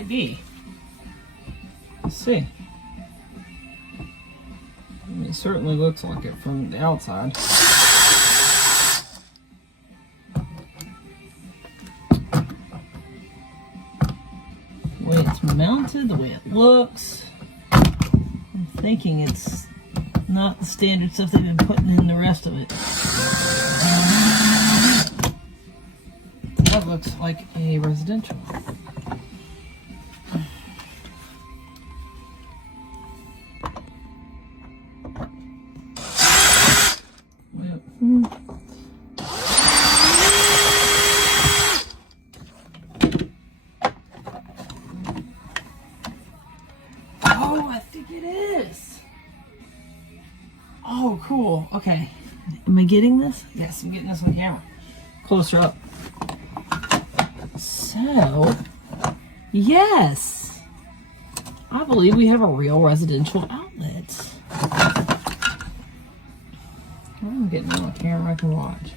might be. Let's see. I mean, it certainly looks like it from the outside. The way it's mounted, the way it looks. I'm thinking it's not the standard stuff they've been putting in the rest of it. That looks like a residential. Oh, I think it is. Oh, cool. Okay. Am I getting this? Yes, I'm getting this on camera. Closer up. So, yes. I believe we have a real residential outlet. I'm getting it on camera. I can watch.